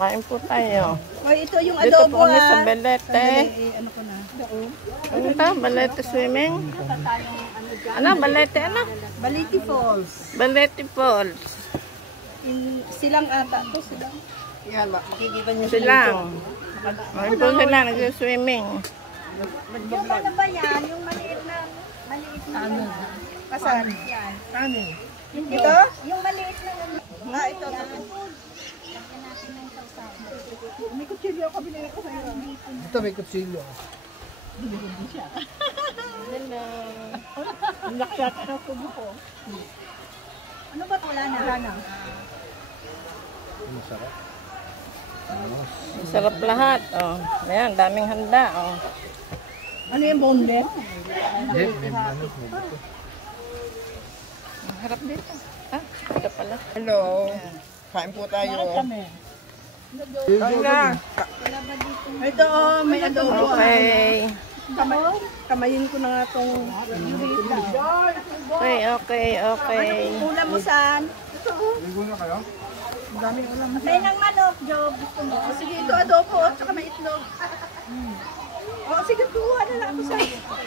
kain po tayo. Oy, ito yung Dito adobo po kami sa ha. Belete. Ano ko na? Ano ito? Balete swimming? Ano? Balete ano? Baliti Falls. Balete Falls. Silang ata to, silang. Yan, makikita niyo Silang. Ay po sila, nag-swimming. Yung ano ba yan? Yung maliit na ano? Pasan? Yan. Ano? Ito? Yung maliit na ano? Ah, ito. May kutsilyo ako binili ko sa'yo. Ito may kutsilyo. Hello. Nakyat na tubo ko. Ano ba? Wala na. Wala na. Masarap. Masarap lahat. Oh. Ayan, daming handa. Oh. Ano yung boneless? Hindi, may ano, may buto. Ang harap dito. Ah, ito pala. Hello. Kain po tayo. Wala. Ito oh, may adobo. Okay. Kamayin ko na nga itong Okay. ulam mo saan? Ligo na kayo? Ang daming ulam. May ng manok, Job. Gusto mo? Sige, ito adobo at saka may itlog. O, sige, tuwa na lang ako sa'yo.